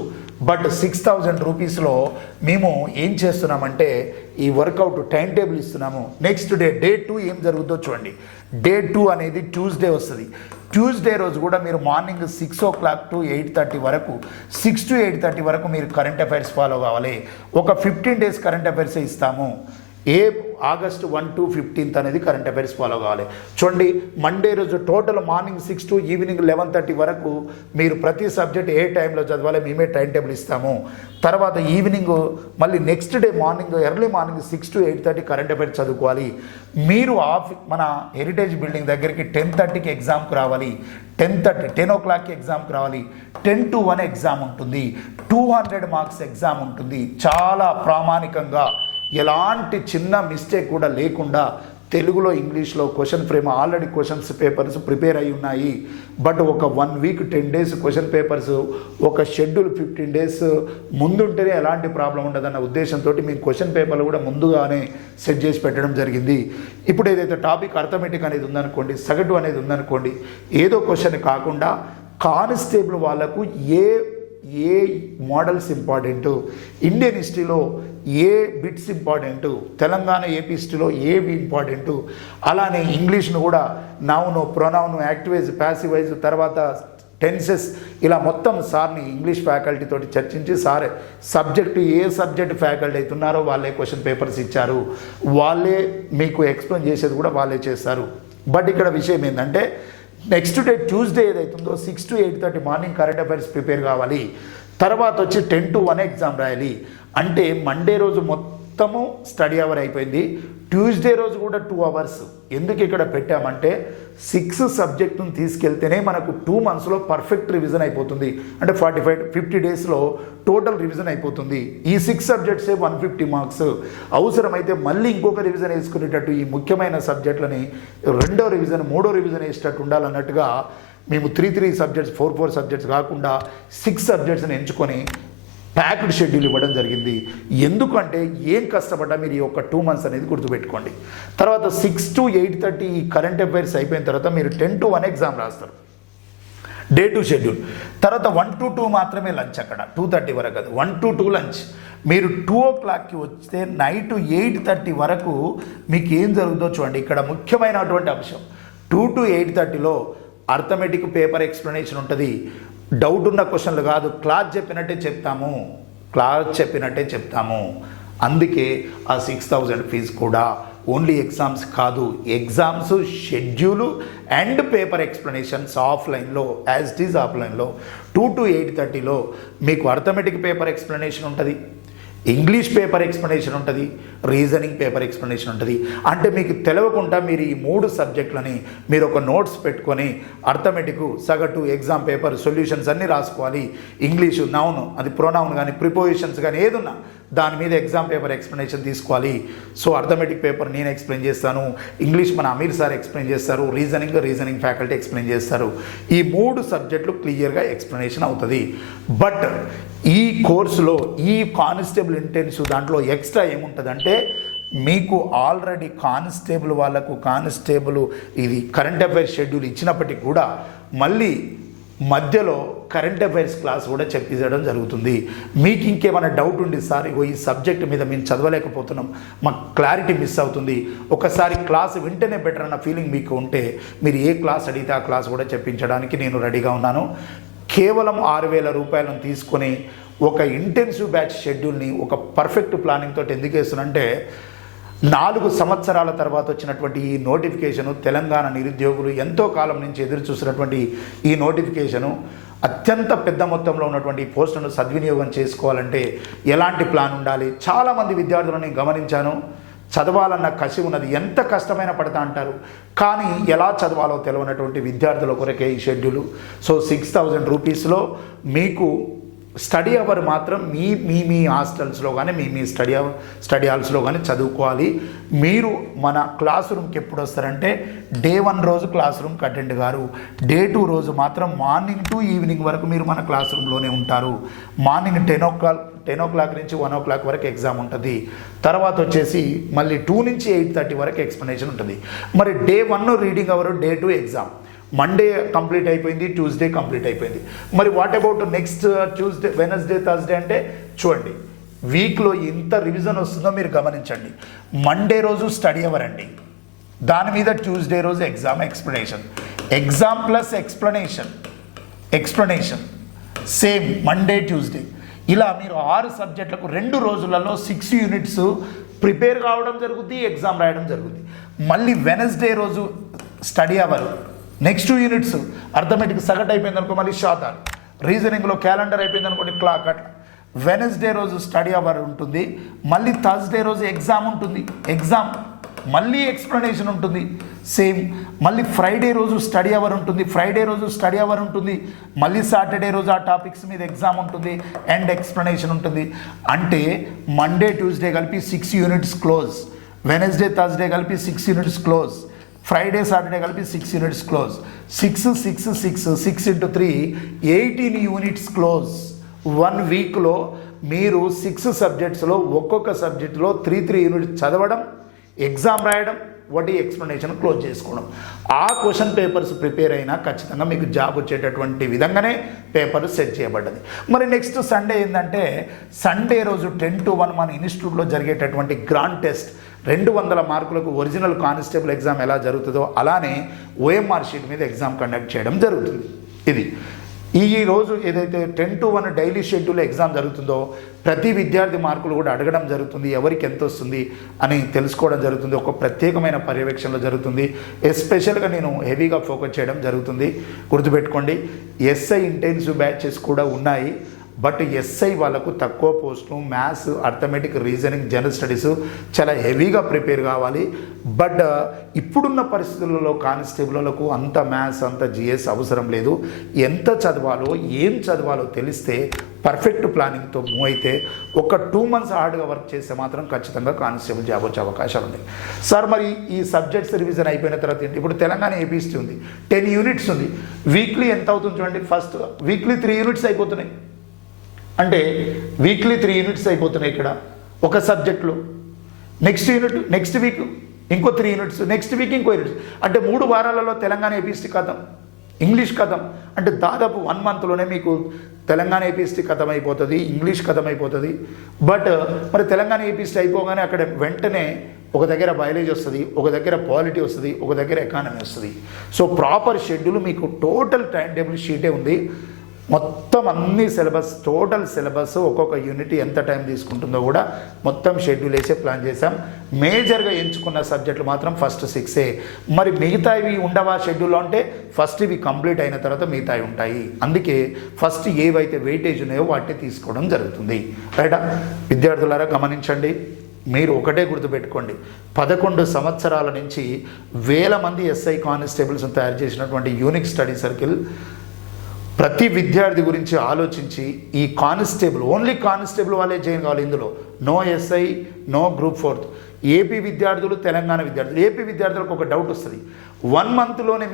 బట్ 6,000 రూపీస్లో మేము ఏం చేస్తున్నామంటే ఈ వర్కౌట్ టైం టేబుల్ ఇస్తున్నాము. నెక్స్ట్ డే 2 ఏం జరుగుతుందో చూడండి. డే 2 అనేది ట్యూస్డే వస్తుంది. ట్యూస్డే రోజు కూడా మీరు మార్నింగ్ 6 o'clock to 8:30 వరకు 6 to 8:30 వరకు మీరు కరెంట్ అఫైర్స్ ఫాలో కావాలి. ఒక 15 days కరెంట్ అఫైర్స్ ఇస్తాము. ఆగస్టు 1 to 15th అనేది కరెంట్ అఫైర్స్ ఫాలో కావాలి. చూడండి మండే రోజు టోటల్ మార్నింగ్ 6 to ఈవినింగ్ 11:30 వరకు మీరు ప్రతి సబ్జెక్ట్ ఏ టైంలో చదవాలి మేమే టైం టేబుల్ ఇస్తాము. తర్వాత ఈవినింగ్ మళ్ళీ next day early morning 6 to 8:30 current affairs చదువుకోవాలి. మీరు మన హెరిటేజ్ బిల్డింగ్ దగ్గరికి 10:30కి ఎగ్జామ్కి రావాలి. 10 o'clockకి ఎగ్జామ్కి రావాలి. 10 to 1 ఎగ్జామ్ ఉంటుంది. 200 మార్క్స్ ఎగ్జామ్ ఉంటుంది. చాలా ప్రామాణికంగా ఎలాంటి చిన్న మిస్టేక్ కూడా లేకుండా తెలుగులో ఇంగ్లీష్లో question frame already questions papers prepare అయి ఉన్నాయి. బట్ ఒక 1 week 10 days క్వశ్చన్ పేపర్స్ ఒక షెడ్యూల్ 15 days ముందుంటేనే ఎలాంటి ప్రాబ్లం ఉండదన్న ఉద్దేశంతో మేము క్వశ్చన్ పేపర్లు కూడా ముందుగానే సెట్ చేసి పెట్టడం జరిగింది. ఇప్పుడు ఏదైతే టాపిక్ అర్థమెటిక్ అనేది ఉందనుకోండి, సగటు అనేది ఉందనుకోండి, ఏదో క్వశ్చన్ కాకుండా కానిస్టేబుల్ వాళ్ళకు ఏ మోడల్స్ ఇంపార్టెంటు, ఇండియన్ హిస్టరీలో ఏ బిట్స్ ఇంపార్టెంటు, తెలంగాణ ఏపీ హిస్టరీలో ఏవి ఇంపార్టెంటు, అలానే ఇంగ్లీష్ను కూడా నౌను, ప్రొనౌను, యాక్టివైజ్, ప్యాసివైజ్, తర్వాత టెన్సెస్ ఇలా మొత్తం సార్ని ఇంగ్లీష్ ఫ్యాకల్టీ తోటి చర్చించి సార్ ఏ సబ్జెక్ట్ ఫ్యాకల్టీ అవుతున్నారో వాళ్ళే క్వశ్చన్ పేపర్స్ ఇచ్చారు. వాళ్ళే మీకు ఎక్స్ప్లెయిన్ చేసేది కూడా వాళ్ళే చేస్తారు. బట్ ఇక్కడ విషయం ఏంటంటే నెక్స్ట్ డే ట్యూస్డే ఏదైతుందో 6 to 8:30 morning current affairs prepare కావాలి. తర్వాత వచ్చి 10 to 1 ఎగ్జామ్ రాయాలి. అంటే మండే రోజు మొత్తము స్టడీ అవర్ అయిపోయింది. ట్యూస్డే రోజు కూడా 2 hours. ఎందుకు ఇక్కడ పెట్టామంటే 6 సబ్జెక్టును తీసుకెళ్తేనే మనకు 2 monthsలో పర్ఫెక్ట్ రివిజన్ అయిపోతుంది. అంటే 50 daysలో టోటల్ రివిజన్ అయిపోతుంది. ఈ 6 సబ్జెక్ట్సే 150 మార్క్స్. అవసరమైతే మళ్ళీ ఇంకొక రివిజన్ వేసుకునేటట్టు ఈ ముఖ్యమైన సబ్జెక్టులని 2వ రివిజన్ 3వ రివిజన్ వేసేటట్టు ఉండాలన్నట్టుగా మేము 3 సబ్జెక్ట్స్ 4 సబ్జెక్ట్స్ కాకుండా 6 సబ్జెక్ట్స్ని ఎంచుకొని ప్యాక్డ్ షెడ్యూల్ ఇవ్వడం జరిగింది. ఎందుకంటే ఏం కష్టపడ్డా మీరు ఈ ఒక 2 months అనేది గుర్తుపెట్టుకోండి. తర్వాత 6 to 8:30 ఈ కరెంట్ అఫైర్స్ అయిపోయిన తర్వాత మీరు 10 to 1 ఎగ్జామ్ రాస్తారు, డే 2 షెడ్యూల్. తర్వాత 1 to 2 మాత్రమే లంచ్, అక్కడ 2:30 వరకు అది 1 to 2 లంచ్. మీరు 2 o'clockకి వస్తే నైట్ 8:30 వరకు మీకు ఏం జరుగుతుందో చూడండి. ఇక్కడ ముఖ్యమైనటువంటి అంశం 2 to 8:30లో అర్థమెటిక్ పేపర్ ఎక్స్ప్లెనేషన్ ఉంటుంది. డౌట్ ఉన్న క్వశ్చన్లు కాదు, క్లాస్ చెప్పినట్టే చెప్తాము. అందుకే ఆ 6,000 ఫీజు కూడా ఓన్లీ ఎగ్జామ్స్ కాదు, exams schedule and paper explanations ఆఫ్లైన్లో యాజ్ ఇట్ ఈజ్ ఆఫ్లైన్లో 2 to 8:30లో మీకు అర్థమెటిక్ పేపర్ ఎక్స్ప్లెనేషన్ ఉంటుంది, ఇంగ్లీష్ పేపర్ ఎక్స్ప్లెనేషన్ ఉంటుంది, రీజనింగ్ పేపర్ ఎక్స్ప్లెనేషన్ ఉంటుంది. అంటే మీకు తెలియకుండా మీరు ఈ 3 సబ్జెక్టులని మీరు ఒక నోట్స్ పెట్టుకొని అర్థమెటిక్ సగటు ఎగ్జామ్ పేపర్ సొల్యూషన్స్ అన్నీ రాసుకోవాలి. ఇంగ్లీషు నౌన్, అది ప్రొనౌన్ కానీ ప్రిపోజిషన్స్ కానీ ఏదున్నా దాని మీద ఎగ్జామ్ పేపర్ ఎక్స్ప్లెనేషన్ తీసుకోవాలి. సో అర్థమెటిక్ పేపర్ నేను ఎక్స్ప్లెయిన్ చేస్తాను, ఇంగ్లీష్ మన అమీర్ సార్ ఎక్స్ప్లెయిన్ చేస్తారు, రీజనింగ్ ఫ్యాకల్టీ ఎక్స్ప్లెయిన్ చేస్తారు. ఈ 3 సబ్జెక్టులు క్లియర్గా ఎక్స్ప్లెనేషన్ అవుతుంది. బట్ ఈ కోర్సులో ఈ కానిస్టేబుల్ ఇంటెన్సివ్ దాంట్లో ఎక్స్ట్రా ఏముంటుందంటే మీకు ఆల్రెడీ కానిస్టేబుల్ ఇది కరెంట్ అఫైర్స్ షెడ్యూల్ ఇచ్చినప్పటికీ కూడా మళ్ళీ మధ్యలో కరెంట్ అఫైర్స్ క్లాస్ కూడా చెప్పించడం జరుగుతుంది. మీకు ఇంకేమైనా డౌట్ ఉండి సార్ ఈ సబ్జెక్ట్ మీద మేము చదవలేకపోతున్నాం, మాకు క్లారిటీ మిస్ అవుతుంది, ఒకసారి క్లాస్ వింటేనే బెటర్ అన్న ఫీలింగ్ మీకు ఉంటే మీరు ఏ క్లాస్ అడిగితే ఆ క్లాస్ కూడా చెప్పించడానికి నేను రెడీగా ఉన్నాను. కేవలం 6,000 రూపాయలను తీసుకొని ఒక ఇంటెన్సివ్ బ్యాచ్ షెడ్యూల్ని ఒక పర్ఫెక్ట్ ప్లానింగ్ తోటి ఎందుకు వేస్తున్నంటే 4 సంవత్సరాల తర్వాత వచ్చినటువంటి ఈ నోటిఫికేషను తెలంగాణ నిరుద్యోగులు ఎంతో కాలం నుంచి ఎదురు చూసినటువంటి ఈ నోటిఫికేషను అత్యంత పెద్ద మొత్తంలో ఉన్నటువంటి పోస్టును సద్వినియోగం చేసుకోవాలంటే ఎలాంటి ప్లాన్ ఉండాలి. చాలామంది విద్యార్థులను గమనించాను, చదవాలన్న కసి ఉన్నది, ఎంత కష్టమైన పడతా అంటారు, కానీ ఎలా చదవాలో తెలియనటువంటి విద్యార్థుల కొరకే ఈ షెడ్యూలు. సో 6,000 రూపీస్లో మీకు స్టడీ అవర్ మాత్రం మీ హాస్టల్స్లో కానీ మీ స్టడీ హాల్స్లో కానీ చదువుకోవాలి. మీరు మన క్లాస్ రూమ్కి ఎప్పుడు వస్తారంటే డే 1 రోజు క్లాస్ రూమ్కి అటెండ్ గారు, డే 2 రోజు మాత్రం మార్నింగ్ టు ఈవినింగ్ వరకు మీరు మన క్లాస్ రూమ్లోనే ఉంటారు. మార్నింగ్ 10 o'clock నుంచి 1 o'clock వరకు ఎగ్జామ్ ఉంటుంది. తర్వాత వచ్చేసి మళ్ళీ 2 నుంచి 8:30 వరకు ఎక్స్ప్లెనేషన్ ఉంటుంది. మరి day 1 reading hour, day 2 exam. Monday complete అయిపోయింది, ట్యూస్డే కంప్లీట్ అయిపోయింది. మరి what about next Tuesday, Wednesday, Thursday అంటే చూడండి వీక్లో ఎంత రివిజన్ వస్తుందో మీరు గమనించండి. మండే రోజు స్టడీ అవర్ అండి, దాని మీద ట్యూస్డే రోజు exam plus explanation same Monday Tuesday. ఇలా మీరు 6 సబ్జెక్టులకు 2 రోజులలో 6 యూనిట్స్ ప్రిపేర్ కావడం జరుగుతుంది, ఎగ్జామ్ రాయడం జరుగుతుంది. మళ్ళీ వెనస్డే రోజు study hour, next 2 units arithmetic సగటు అయిపోయింది అనుకో మళ్ళీ షార్ట్, రీజనింగ్లో క్యాలెండర్ అయిపోయింది అనుకోండి క్లాక్. అట్లా వెనస్డే రోజు స్టడీ అవర్ ఉంటుంది, మళ్ళీ థర్స్డే రోజు ఎగ్జామ్ ఉంటుంది, మళ్ళీ ఎక్స్ప్లెనేషన్ ఉంటుంది సేమ్. మళ్ళీ ఫ్రైడే రోజు స్టడీ అవర్ ఉంటుంది, మళ్ళీ సాటర్డే రోజు ఆ టాపిక్స్ మీద ఎగ్జామ్ ఉంటుంది అండ్ ఎక్స్ప్లెనేషన్ ఉంటుంది. అంటే మండే ట్యూస్డే కలిపి 6 యూనిట్స్ క్లోజ్, వెనస్డే థర్స్డే కలిపి 6 యూనిట్స్ క్లోజ్, ఫ్రైడే సాటర్డే కలిపి 6 units close. 6 into 3 18 units close. 1 వీక్లో మీరు 6 సబ్జెక్ట్స్లో ఒక్కొక్క సబ్జెక్టులో 3 యూనిట్స్ చదవడం, ఎగ్జామ్ రాయడం, వాటి ఎక్స్ప్లెనేషన్ క్లోజ్ చేసుకోవడం. ఆ క్వశ్చన్ పేపర్స్ ప్రిపేర్ అయినా ఖచ్చితంగా మీకు జాబ్ వచ్చేటటువంటి విధంగానే పేపర్ సెట్ చేయబడ్డది. మరి నెక్స్ట్ సండే ఏంటంటే సండే రోజు 10 to 1 మన ఇన్స్టిట్యూట్లో జరిగేటటువంటి గ్రాండ్ టెస్ట్ 200 మార్కులకు ఒరిజినల్ కానిస్టేబుల్ ఎగ్జామ్ ఎలా జరుగుతుందో అలానే OMR షీట్ మీద ఎగ్జామ్ కండక్ట్ చేయడం జరుగుతుంది. ఇది ఈ రోజు ఏదైతే 10 to 1 డైలీ షెడ్యూల్ ఎగ్జామ్ జరుగుతుందో ప్రతి విద్యార్థి మార్కులు కూడా అడగడం జరుగుతుంది, ఎవరికి ఎంత వస్తుంది అని తెలుసుకోవడం జరుగుతుంది, ఒక ప్రత్యేకమైన పర్యవేక్షణలో జరుగుతుంది. ఎస్పెషల్గా నేను హెవీగా ఫోకస్ చేయడం జరుగుతుంది. గుర్తుపెట్టుకోండి, SI ఇంటెన్సివ్ బ్యాచెస్ కూడా ఉన్నాయి. బట్ ఎస్ఐ వాళ్ళకు తక్కువ పోస్టులు, maths, arithmetic, reasoning, general studies చాలా హెవీగా ప్రిపేర్ కావాలి. బట్ ఇప్పుడున్న పరిస్థితులలో కానిస్టేబుల్లకు అంత మ్యాథ్స్, అంత GS అవసరం లేదు. ఎంత చదవాలో, ఏం చదవాలో తెలిస్తే పర్ఫెక్ట్ ప్లానింగ్తో మూవ్ అయితే ఒక 2 months హార్డ్గా వర్క్ చేస్తే మాత్రం ఖచ్చితంగా కానిస్టేబుల్ జాబ్ వచ్చే అవకాశాలు ఉన్నాయి. సార్ మరి ఈ సబ్జెక్ట్స్ రివిజన్ అయిపోయిన తర్వాత ఏంటి? ఇప్పుడు తెలంగాణ APST ఉంది, 10 యూనిట్స్ ఉంది, వీక్లీ ఎంత అవుతుంది చూడండి. ఫస్ట్ వీక్లీ 3 యూనిట్స్ అయిపోతున్నాయి. అంటే వీక్లీ 3 యూనిట్స్ అయిపోతున్నాయి ఇక్కడ ఒక సబ్జెక్ట్లో. నెక్స్ట్ యూనిట్ నెక్స్ట్ వీక్ ఇంకో 3 యూనిట్స్, నెక్స్ట్ వీక్ ఇంకో యూనిట్స్. అంటే 3 వారాలలో తెలంగాణ ఏపీఎస్టీ కథం, ఇంగ్లీష్ కథం. అంటే దాదాపు 1 మంత్లోనే మీకు తెలంగాణ ఏపీఎస్టీ కథం అయిపోతుంది, ఇంగ్లీష్ కథం అయిపోతుంది. బట్ మరి తెలంగాణ ఏపీఎస్టీ అయిపోగానే అక్కడ వెంటనే ఒక దగ్గర బయాలజీ వస్తుంది, ఒక దగ్గర పాలిటీ వస్తుంది, ఒక దగ్గర ఎకానమీ వస్తుంది. సో ప్రాపర్ షెడ్యూల్ మీకు టోటల్ టైం టేబుల్ షీటే ఉంది. మొత్తం అన్ని సిలబస్, టోటల్ సిలబస్ ఒక్కొక్క యూనిట్ ఎంత టైం తీసుకుంటుందో కూడా మొత్తం షెడ్యూల్ వేసే ప్లాన్ చేశాం. మేజర్గా ఎంచుకున్న సబ్జెక్టులు మాత్రం ఫస్ట్ 6 మరి మిగతా ఇవి ఉండవా షెడ్యూల్లో అంటే ఫస్ట్ ఇవి కంప్లీట్ అయిన తర్వాత మిగతావి ఉంటాయి. అందుకే ఫస్ట్ ఏవైతే వెయిటేజ్ ఉన్నాయో వాటిని తీసుకోవడం జరుగుతుంది. రైటా విద్యార్థులారా గమనించండి. మీరు ఒకటే గుర్తుపెట్టుకోండి, 11 సంవత్సరాల నుంచి వేల మంది ఎస్ఐ కానిస్టేబుల్స్ని తయారు చేసినటువంటి యూనిక్ స్టడీ సర్కిల్ ప్రతి విద్యార్థి గురించి ఆలోచించి ఈ కానిస్టేబుల్, ఓన్లీ కానిస్టేబుల్ వాళ్ళే జాయిన్ కావాలి ఇందులో. No SI, no group 4. AP విద్యార్థులు, తెలంగాణ విద్యార్థులు. ఏపీ విద్యార్థులకు ఒక డౌట్ వస్తుంది, 1 మంత్లోనే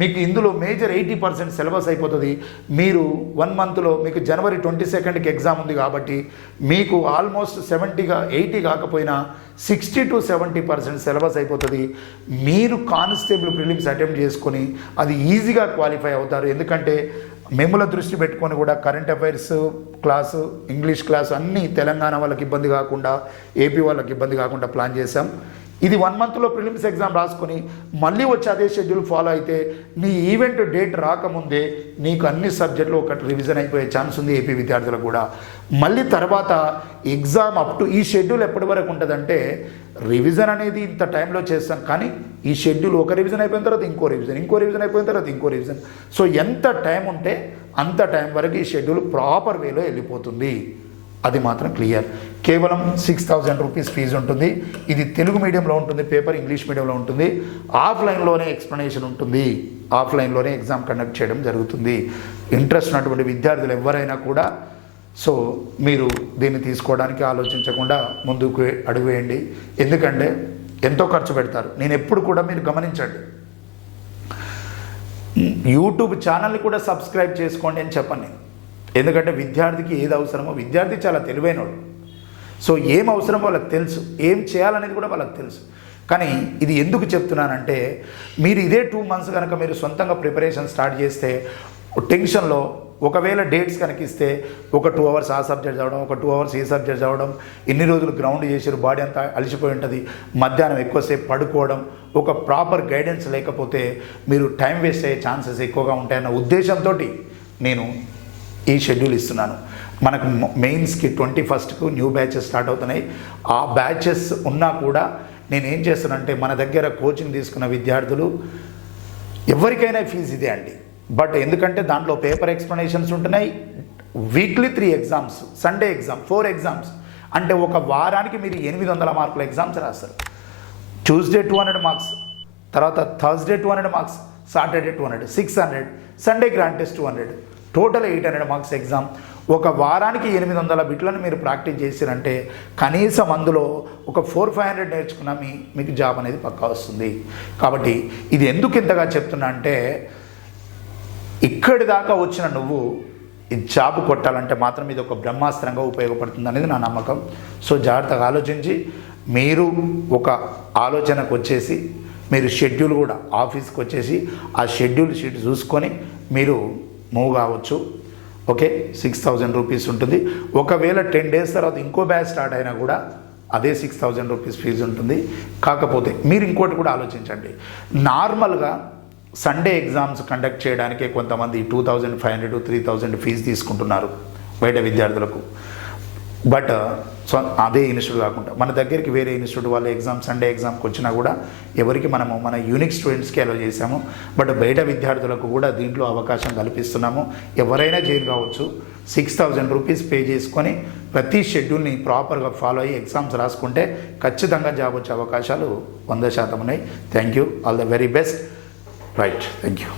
మీకు ఇందులో మేజర్ 80% సిలబస్ అయిపోతుంది. మీరు 1 మంత్లో మీకు జనవరి 22కి ఎగ్జామ్ ఉంది కాబట్టి మీకు ఆల్మోస్ట్ 80 కాకపోయినా 60 to 70% సిలబస్ అయిపోతుంది. మీరు కానిస్టేబుల్ ప్రిలిమ్స్ అటెంప్ట్ చేసుకొని అది ఈజీగా క్వాలిఫై అవుతారు. ఎందుకంటే మెముల దృష్టి పెట్టుకొని కూడా current affairs class, English class అన్నీ తెలంగాణ వాళ్ళకి ఇబ్బంది కాకుండా, ఏపీ వాళ్ళకి ఇబ్బంది కాకుండా ప్లాన్ చేశాం. ఇది 1 మంత్లో ప్రిలిమ్స్ ఎగ్జామ్ రాసుకొని మళ్ళీ వచ్చి అదే షెడ్యూల్ ఫాలో అయితే నీ ఈవెంట్ డేట్ రాకముందే నీకు అన్ని సబ్జెక్టులు ఒకటి రివిజన్ అయిపోయే ఛాన్స్ ఉంది ఏపీ విద్యార్థులకు కూడా. మళ్ళీ తర్వాత ఎగ్జామ్ అప్ టు ఈ షెడ్యూల్ ఎప్పటి వరకు ఉంటుందంటే రివిజన్ అనేది ఇంత టైంలో చేస్తాం, కానీ ఈ షెడ్యూల్ ఒక రివిజన్ అయిపోయిన తర్వాత ఇంకో రివిజన్, ఇంకో రివిజన్ అయిపోయిన తర్వాత ఇంకో రివిజన్. సో ఎంత టైం ఉంటే అంత టైం వరకు ఈ షెడ్యూల్ ప్రాపర్ వేలో వెళ్ళిపోతుంది. అది మాత్రం క్లియర్. కేవలం 6,000 రూపీస్ ఫీజు ఉంటుంది. ఇది తెలుగు మీడియంలో ఉంటుంది, పేపర్ ఇంగ్లీష్ మీడియంలో ఉంటుంది. ఆఫ్లైన్లోనే ఎక్స్ప్లెనేషన్ ఉంటుంది, ఆఫ్లైన్లోనే ఎగ్జామ్ కండక్ట్ చేయడం జరుగుతుంది. ఇంట్రెస్ట్ ఉన్నటువంటి విద్యార్థులు ఎవరైనా కూడా సో మీరు దీన్ని తీసుకోవడానికి ఆలోచించకుండా ముందుకు అడుగు వేయండి. ఎందుకంటే ఎంతో ఖర్చు పెడతారు. నేను ఎప్పుడు కూడా మీరు గమనించండి, యూట్యూబ్ ఛానల్ని కూడా సబ్స్క్రైబ్ చేసుకోండి అని చెప్పను నేను. ఎందుకంటే విద్యార్థికి ఏది అవసరమో, విద్యార్థి చాలా తెలివైనడు. సో ఏం అవసరమో వాళ్ళకి తెలుసు, ఏం చేయాలనేది కూడా వాళ్ళకి తెలుసు. కానీ ఇది ఎందుకు చెప్తున్నానంటే మీరు ఇదే 2 మంత్స్ కనుక మీరు సొంతంగా ప్రిపరేషన్ స్టార్ట్ చేస్తే టెన్షన్లో ఒకవేళ డేట్స్ కనుక ఇస్తే ఒక 2 అవర్స్ ఆ సబ్జెక్ట్ చదవడం, ఒక 2 అవర్స్ ఈ సబ్జెక్ట్ చదవడం, ఇన్ని రోజులు గ్రౌండ్ చేసారు, బాడీ అంతా అలసిపోయి ఉంటుంది, మధ్యాహ్నం ఎక్కువసేపు పడుకోవడం, ఒక ప్రాపర్ గైడెన్స్ లేకపోతే మీరు టైం వేస్ట్ అయ్యే ఛాన్సెస్ ఎక్కువగా ఉంటాయన్న ఉద్దేశంతో నేను ఈ షెడ్యూల్ ఇస్తున్నాను. మనకు మెయిన్స్కి 21కు న్యూ బ్యాచెస్ స్టార్ట్ అవుతున్నాయి. ఆ బ్యాచెస్ ఉన్నా కూడా నేను ఏం చేస్తానంటే మన దగ్గర కోచింగ్ తీసుకున్న విద్యార్థులు ఎవరికైనా ఫీజు ఇదే అండి. బట్ ఎందుకంటే దాంట్లో పేపర్ ఎక్స్ప్లెనేషన్స్ ఉంటున్నాయి, weekly 3 exams, Sunday exam, 4 exams. అంటే ఒక వారానికి మీరు 800 మార్కుల ఎగ్జామ్స్ రాస్తారు. ట్యూస్డే 200 మార్క్స్, తర్వాత Thursday 200 marks, Saturday 200, 600, Sunday grand test 200, total 800 marks exam. ఒక వారానికి 800 బిట్లను మీరు ప్రాక్టీస్ చేశారంటే కనీసం అందులో ఒక 400-500 నేర్చుకున్నా మీకు జాబ్ అనేది పక్కా వస్తుంది. కాబట్టి ఇది ఎందుకు ఇంతగా చెప్తున్నా అంటే ఇక్కడి దాకా వచ్చిన నువ్వు ఈ జాబ్ కొట్టాలంటే మాత్రం ఇది ఒక బ్రహ్మాస్త్రంగా ఉపయోగపడుతుంది అనేది నా నమ్మకం. సో జాగ్రత్తగా ఆలోచించి మీరు ఒక ఆలోచనకు వచ్చేసి మీరు షెడ్యూల్ కూడా ఆఫీస్కి వచ్చేసి ఆ షెడ్యూల్ షీట్ చూసుకొని మీరు మూవ్ కావచ్చు. ఓకే, 6,000 రూపీస్ ఉంటుంది. ఒకవేళ 10 డేస్ తర్వాత ఇంకో బ్యాచ్ స్టార్ట్ అయినా కూడా అదే 6,000 రూపీస్ ఫీజు ఉంటుంది. కాకపోతే మీరు ఇంకోటి కూడా ఆలోచించండి, నార్మల్గా సండే ఎగ్జామ్స్ కండక్ట్ చేయడానికే కొంతమంది 2,500 3,000 ఫీజు తీసుకుంటున్నారు బయట విద్యార్థులకు. బట్ సో అదే ఇన్స్టిట్యూట్ కాకుండా మన దగ్గరికి వేరే ఇన్స్టిట్యూట్ వాళ్ళ ఎగ్జామ్ సండే ఎగ్జామ్కి వచ్చినా కూడా ఎవరికి మనము మన యూనిక్ స్టూడెంట్స్కి అలో చేసాము. బట్ బయట విద్యార్థులకు కూడా దీంట్లో అవకాశం కల్పిస్తున్నాము. ఎవరైనా జాయిన్ కావచ్చు. 6,000 రూపీస్ పే చేసుకొని ప్రతి షెడ్యూల్ని ప్రాపర్గా ఫాలో అయ్యి ఎగ్జామ్స్ రాసుకుంటే ఖచ్చితంగా జాబ్ వచ్చే అవకాశాలు 100% ఉన్నాయి. Thank you, all the very best. Right, thank you.